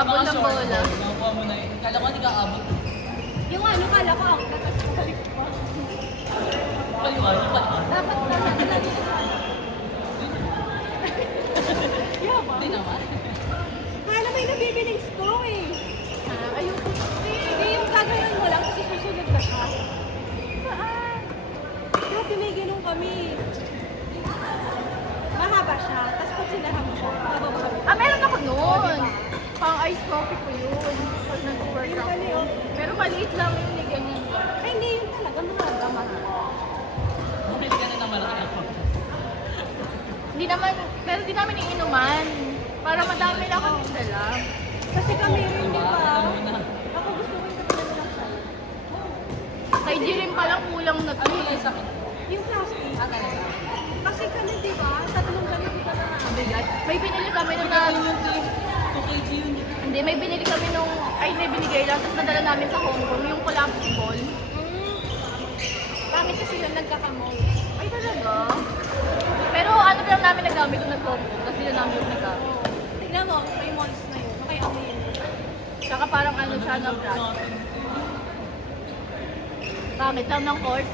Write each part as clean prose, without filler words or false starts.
Habol ng bola. Nakuha mo na yun. Kala ko hindi ka abot. Yung ano, kala ko ako, tapos balik ko. Paliwan, yung paliwan. Dapat na natin lagi na ano. Yaba. Hindi naman. Kala may nabibiling straw eh. Ayoko. Hindi yung gagawin mo lang kasi susunod na siya. Saan? Dati may ganun kami. Mahaba siya, tapos pag sinahan mo siya, mababa. Meron ako noon. Pang ice coffee ko yun. Pag nag-work Yung ako. pala yun. Pero maliit lang yun, eh, ganyan lang. Ay, hindi yun talaga. Mahaba. Bumili ka na ng malaki ako. Hindi naman, pero di namin iinuman. Para madami lang kami dala. Kasi kami rin, di ba? Alam mo na. Ako gusto ko yung katulad lang siya. Kay Jirin pa lang kulang na to. Ano yung sakit? Yung plastic. Talaga. Kasi kami, di ba? Tatlong ganito ka na. Bigat. May binili kami nung Ano yung 2 kg yun? Hindi, may binili kami nung, ay may binigay lang, tapos nadala namin sa Hong Kong, yung collapsible. Bakit kasi yun nagkakamol? Ay talaga? Pero ano lang namin nagamit nung nag-Hong Kong, kasi yun namin yung nagamit. Tignan mo, may malls na yun. Nakaiamoy yun. Tsaka parang ano siya na brand. Pangit lang ng court.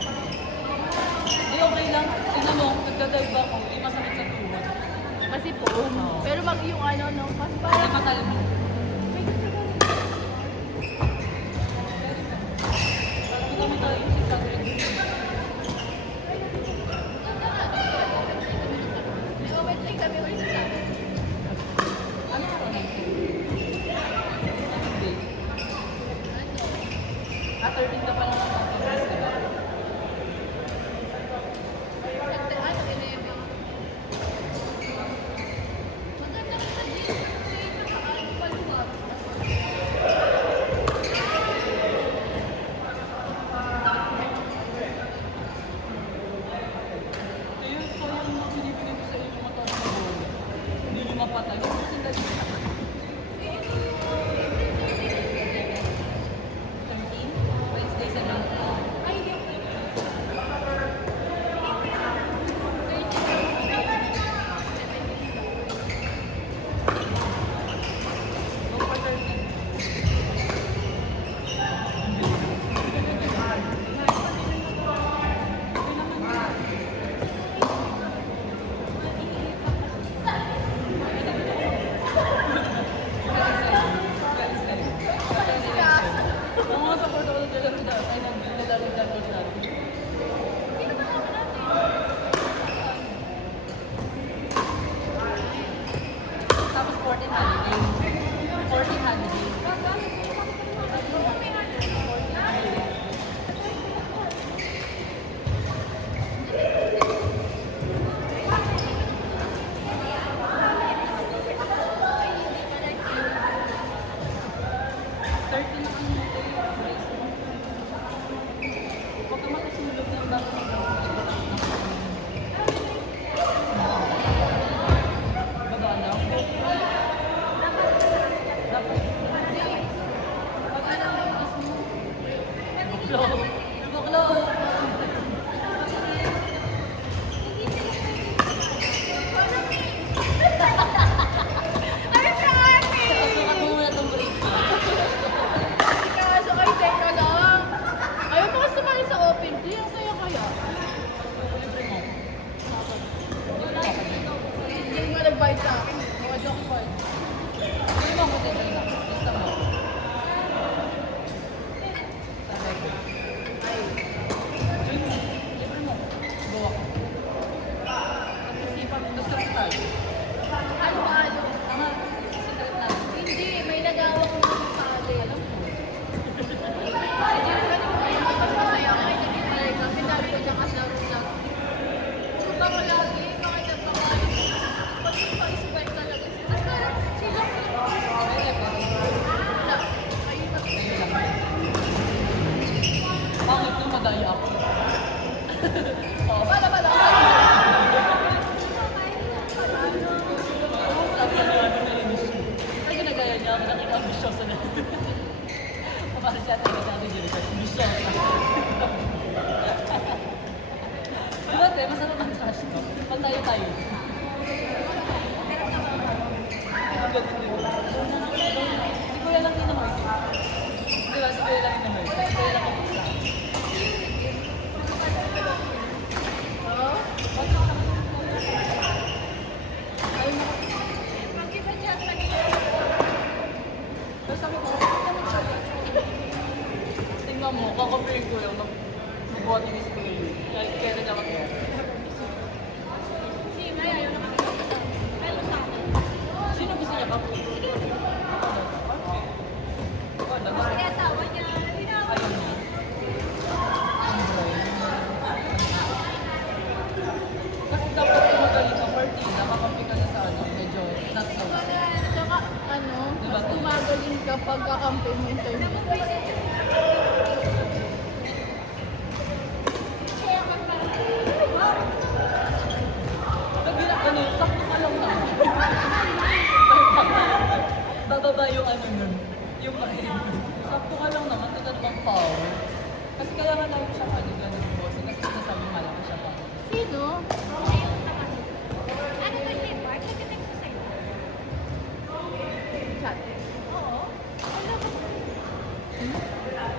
Hindi, okay lang. Tingnan mo, nagdadive ako. Hindi masakit sa tuhod. Kasi foam. Pero mag yung ano, no, kasi Kasi parang, matalbo. Parang kami tayo yung 600. may overtake kami ulit sa amin. Ano ka rin? Hindi. 13 na pala ng pagkakas, diba? Ano, 11. Maganda ko sa gym. Paluwag. Ayun, so yung mga binibili ko sa iyo, yung mataas na bola. Hindi nyo mapatay. Yung kasi dali sa 13? Wednesday 17? Ay, hindi. Go for 13. Ang mga support ako ng Jalaro Dal, ay naglalaro Jalaro Dal. Tapos 14 holiday. 14 holiday. Huwag ka makasulog ng bago. Baba lang. Dapat. Pag alam mo yung gusto mo. Buklo. Buklo. Ay, sa akin! Pasukan mo muna itong break. Kaso kay Teka lang. Ayaw pa kasi sumali sa open day. Ang saya kaya. Libre mo. Hindi mo nag-bite sa akin. Mga joke card. Hindi mo ako din lang. Basta mo. Sabay ko. Libre mo. Gawa ko. Pag-isipan mo. Gusto ko tayo. Ano? Tama. Secret na. Hindi, may nagawa ko ng sali. Alam ko. Hindi ko ganun ko yung mas masaya ako. Ay, hindi talaga. Pinali ko dyan kasi laro lang. Suka ko lagi, mga nagpapayos. Pag yung pa-expect talaga. Tapos parang sila Ay, ako. wala. Ayun pa. Pangit nung madaya ako. Oo, Wala ba lang? sabi niya ano na inis siya. Ay, ginagaya niya ako. Nakika-ambisyosa na. Parang siya tayo sabi niya. Ambisyosa. Diba, te? Masarap ang trash to. Pantayo tayo. Ang ganda din. Mukhang ka-feeling ko yung magbuhatin ni si Kuya Yu. Kaya na niya mag-air. Si May, ayaw na kami. Pero sa akin. Sino gusto niya ba? Wala. Kasi asawa niya, tinawag. Ayaw niya. Kasi dapat kung magaling ka party, nakakampi ka na sa ano, medyo not so. Tsaka, ano, mas gumagaling kapag kakampi mo yung time mo. Nagira ka nun, sakto ka lang na. Bababa yung ano nun, yung mahin. Sakto ka lang naman, tagal bang power. Kasi kaya nga tayo siya ano, ganun yung boss. Kasi sinasabi malaki siya pa. Sino? Ano ba yung part? Nag-text ko sa'yo. Chat. Oo. Ano ba?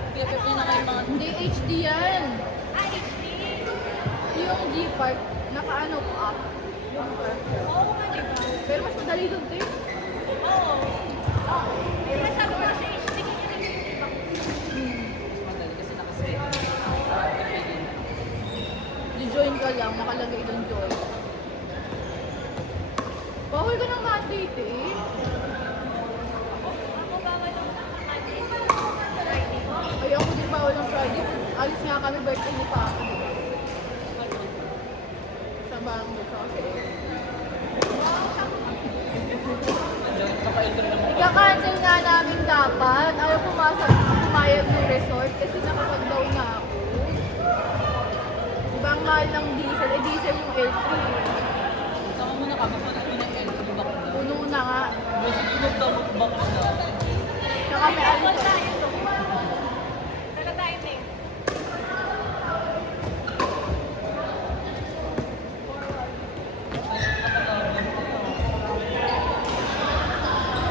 Kaya pepe na kayo mga... Hindi, HD yan. Ah, HD. Yung G-Park, naka-ano ko up. Yung park. Oo nga, di ba? Pero mas madali doon, te. Oo. Oo. Kaya sabi ko sa HD, kaya nag-iba ko. Madali kasi nakaset. Di-join ka lang, nakalagay doon join. Bawal ka ng mandate eh. Ako bawal ng Monday. Friday. Ay, ako din bawal ng Friday. Alis nga kami birthday ni Papa. Sa bangko sa kasi. Kapait rin naman. Ika-cancel nga namin dapat. Ayaw pumayag ng resort kasi nakapag-down na ako. Diba ang mahal ng diesel? Eh, diesel yung L3. Sama mo na ka, magpunta ko ng L3 back na. Puno na nga. Kasi tunog daw mag-back na. Tsaka may ano. Dala tayo, Meg.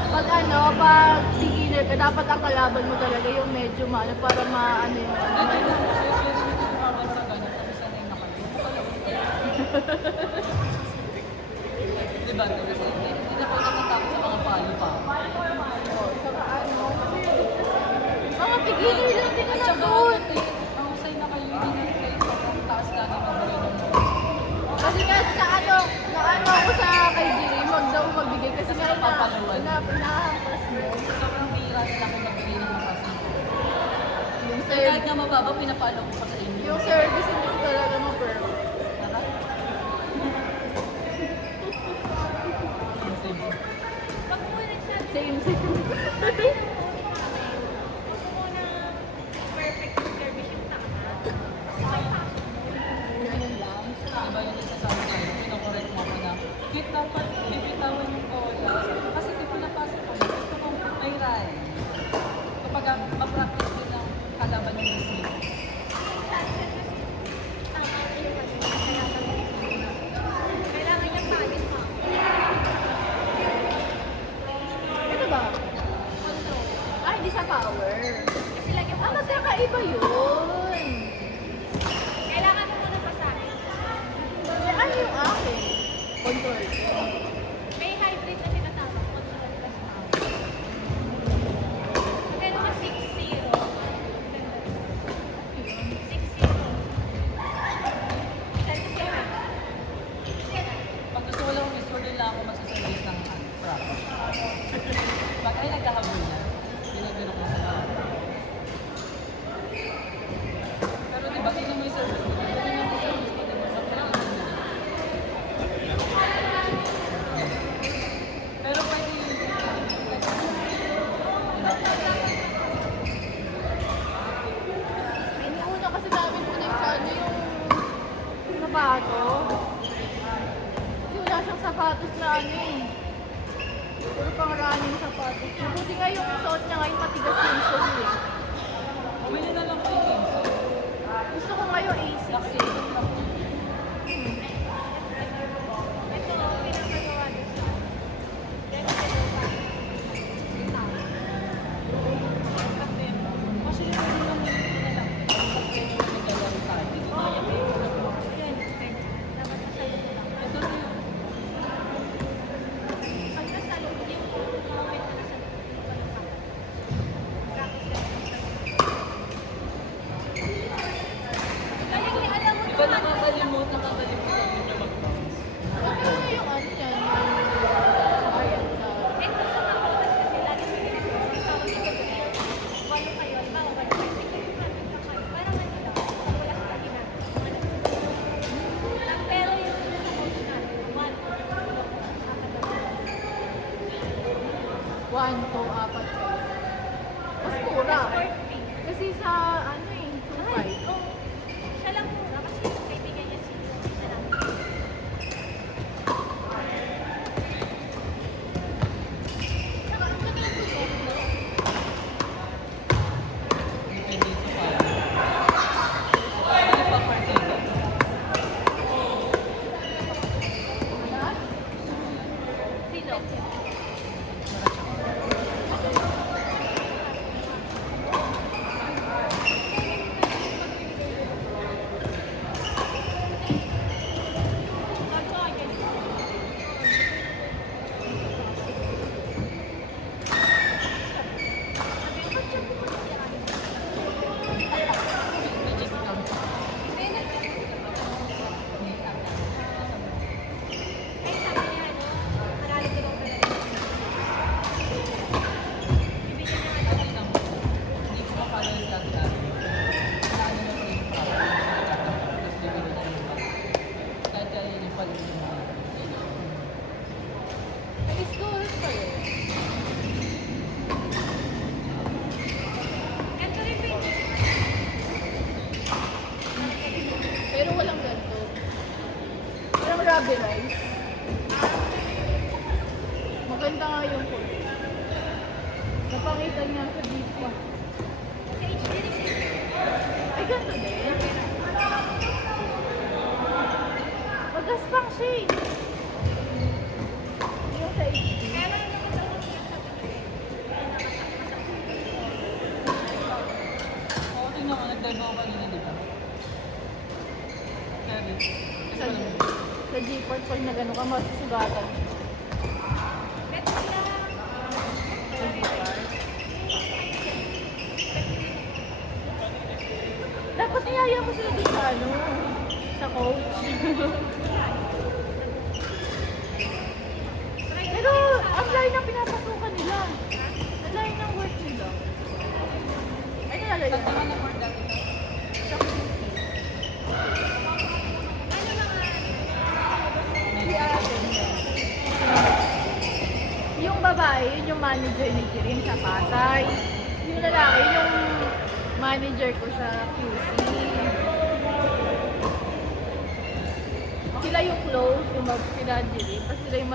Pag ano, pag beginner ka, dapat ang kalaban mo talaga yung medyo maano para maano yung ano. Diba? Kasi hindi na ako natatakot sa mga palo pa. Oh, saka ano, kasi mga beginner lang din na doon. Ang usay na kayo, hindi na kayo sobrang taas na ng mga Kasi nga na ano ako sa kay Jiri, wag daw magbigay kasi nga pinahampas mo. sobrang bira nila kung nagbigay ng mga kasi. Yung, Kahit nga mababa, pinapalo ko pa sa inyo. yung service hindi talaga mo-perfect. Pag muna siya, Same. perfect service yung tama. Okay pa. Ganun lang. Diba yung nasasabi ko, pinakorek mo ako na, Kit, dapat bibitawan yung bola. Kasi di pinapasok ko, gusto kong may ride. Kapag ma-practice din ng kalaban yung receive. Kailangan niyang pagin mo. Ano ba? Ah, hindi siya power. Kasi lagi mo. Ah, magkakaiba yun. Kailangan mo muna pasahin. Eh, ano yung akin? Control. May hybrid na tinatawag ko sa plus power. Pero mas 6-0. 6-0. Pag gusto ko lang restore din lang ako masaservice ng prop. Pag ay nagkahabol na, binibiro ko sa pero diba, sino mo yung service mo? Diba yun yung service mo? Diba? Pero pwede yun. Iniuna kasi namin muna yung sa ano yung sapatos. Kasi wala siyang sapatos na ano eh. Puro pang running sapatos. Mabuti nga yung suot niya ngayon matigas yung shoe eh. Bumili na lang kayo Kenzo. Gusto ko ngayon AC. Kasi, Ito, pinapagawa din siya. Then, kasi yun lang yung na lang. Kasi may gallery tayo. Hindi na yung may Ayan, dapat nasa loob lang. ito na yun. Pag nasa loob, yung comment na nasa loob, walang apat kayo. Mas mura. Kasi sa ano eh, 2.5. Oh, siya lang muna kasi yung kaibigan niya siya lang. Depende sa pala. Ano pa partida? Sino? May discount. Ay, sabi niya, ano, marami ko daw talaga. Bibigyan niya, ano, Kasi lang, hindi ko mapalo yung lahat na. Ano mo pa yung property. Tapos bibili na yung bag. Kahit kaya yun yung palo yung mga. May school kayo. ganito rin ba yun? Pero walang ganito. Parang rubberized. Maganda nga yung kulay. Napakita niya sa dito. Sa HD rin siya. Ay, ganito din. Magaspang siya eh. Yung sa HD. Meron naman daw siya sa pagkain. Oo, tingnan mo, nag-dive ako kanina, di ba? Sorry. Kasi Sa, walang sa G-Port, pag nagano ka, masusugatan. Beto sila. Sa G-Port. Dapat niyaya mo sila dito, ano, sa coach. Pero, ang layo ng pinapasukan nila. Ang layo ng work nila. Ay, nilalagay Saan na. naman na more dati ka? Sa QC. Ano mga, Si ate niya. Yung babae, yun yung manager ni Kirin sa Pasay. Yung lalaki, yung manager ko sa QC. Sila yung close, yung sila Jirin, tapos sila yung